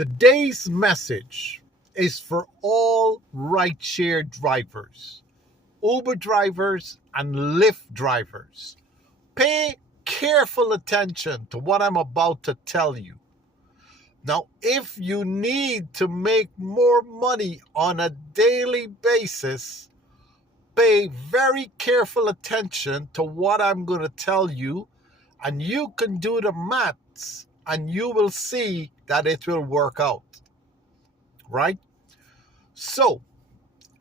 Today's message is for all rideshare drivers, Uber drivers, and Lyft drivers. Pay careful attention to what I'm about to tell you. Now, if you need to make more money on a daily basis, pay very careful attention to what I'm going to tell you, and you can do the maths and you will see that it will work out. Right? So,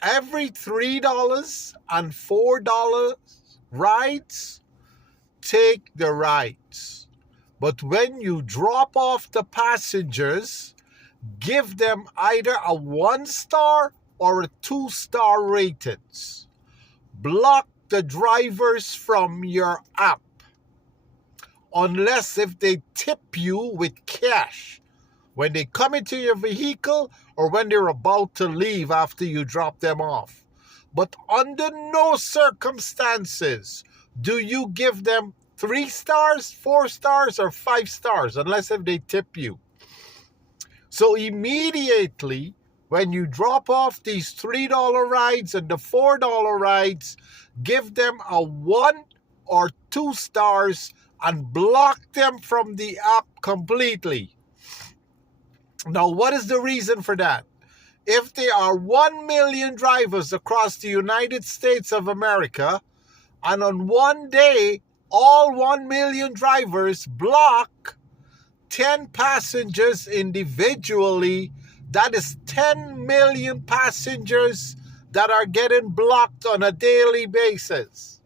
every $3 and $4 rides, take the rides. But when you drop off the passengers, give them either a 1-star or a 2-star ratings. Block the drivers from your app, unless if they tip you with cash when they come into your vehicle or when they're about to leave after you drop them off. But under no circumstances do you give them 3 stars, 4 stars, or 5 stars, unless if they tip you. So immediately when you drop off these $3 rides and the $4 rides, give them a 1 or 2 stars and block them from the app completely. Now, what is the reason for that? If there are 1 million drivers across the United States of America, and on one day, all 1 million drivers block 10 passengers individually, that is 10 million passengers that are getting blocked on a daily basis.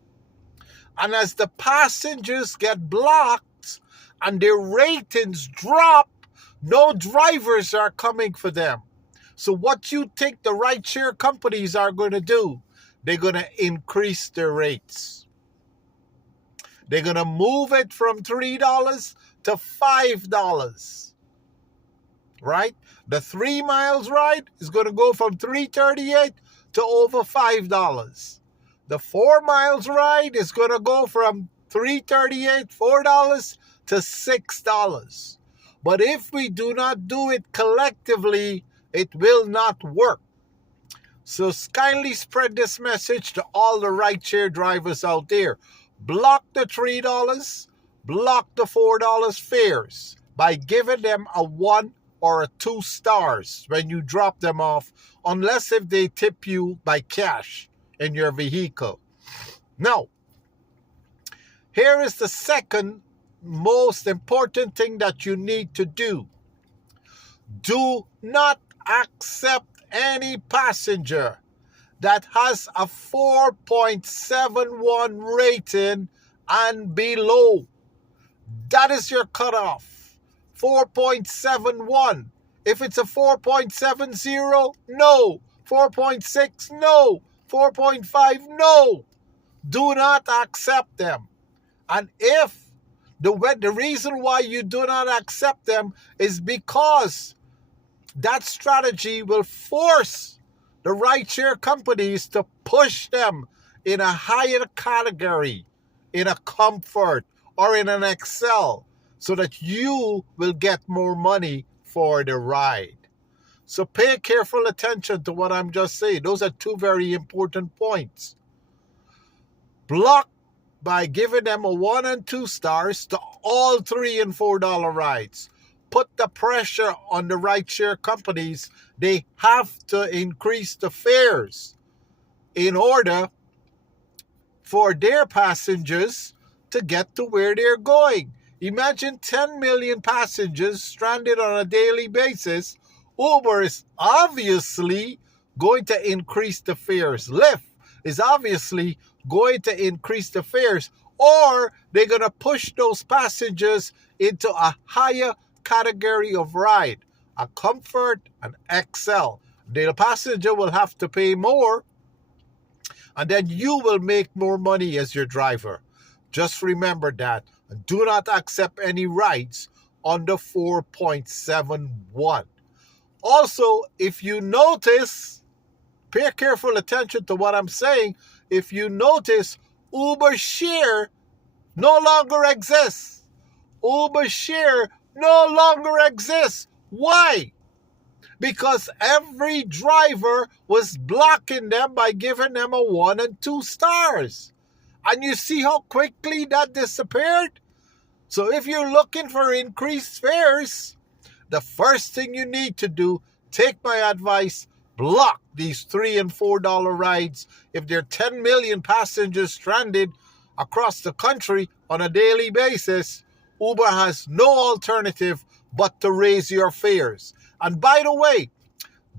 And as the passengers get blocked and their ratings drop, no drivers are coming for them. So what you think the rideshare companies are going to do? They're going to increase their rates. They're going to move it from $3 to $5. Right? The 3 miles ride is going to go from $3.38 to over $5. The 4 miles ride is going to go from $3.38, $4 to $6. But if we do not do it collectively, it will not work. So kindly spread this message to all the rideshare drivers out there. Block the $3, block the $4 fares by giving them a 1 or a 2 stars when you drop them off, unless if they tip you by cash in your vehicle. Now, here is the second most important thing that you need to do. Do not accept any passenger that has a 4.71 rating and below. That is your cutoff. 4.71. If it's a 4.70, no. 4.6, no. 4.5, no. Do not accept them. And if the reason why you do not accept them is because that strategy will force the rideshare companies to push them in a higher category, in a comfort or in an excel, so that you will get more money for the ride. So pay careful attention to what I'm just saying. Those are 2 very important points. Block by giving them a 1 and 2 stars to all $3 and $4 rides. Put the pressure on the rideshare companies. They have to increase the fares in order for their passengers to get to where they're going. Imagine 10 million passengers stranded on a daily basis. Uber is obviously going to increase the fares. Lyft is obviously going to increase the fares, or they're going to push those passengers into a higher category of ride, a comfort, an XL. The passenger will have to pay more, and then you will make more money as your driver. Just remember that. And do not accept any rides under 4.71. Also, if you notice, pay careful attention to what I'm saying. If you notice, Uber Share no longer exists. Uber Share no longer exists. Why? because every driver was blocking them by giving them a 1 and 2 stars. And you see how quickly that disappeared? So if you're looking for increased fares, the first thing you need to do, take my advice, block these $3 and $4 rides. If there are 10 million passengers stranded across the country on a daily basis, Uber has no alternative but to raise your fares. And by the way,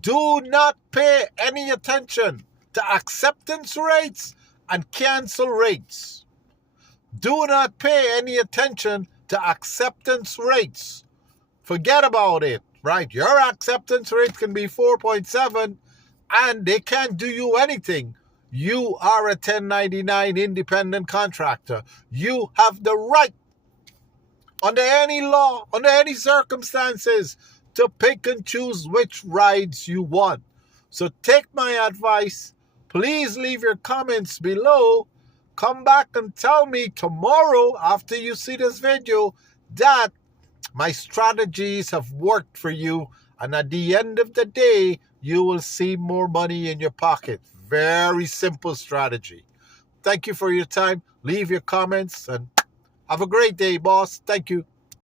do not pay any attention to acceptance rates and cancel rates. Do not pay any attention to acceptance rates. Forget about it, right? Your acceptance rate can be 4.7 and they can't do you anything. You are a 1099 independent contractor. You have the right, under any law, under any circumstances, to pick and choose which rides you want. So take my advice. Please leave your comments below. Come back and tell me tomorrow after you see this video that my strategies have worked for you. And at the end of the day, you will see more money in your pocket. Very simple strategy. Thank you for your time. Leave your comments and have a great day, boss. Thank you.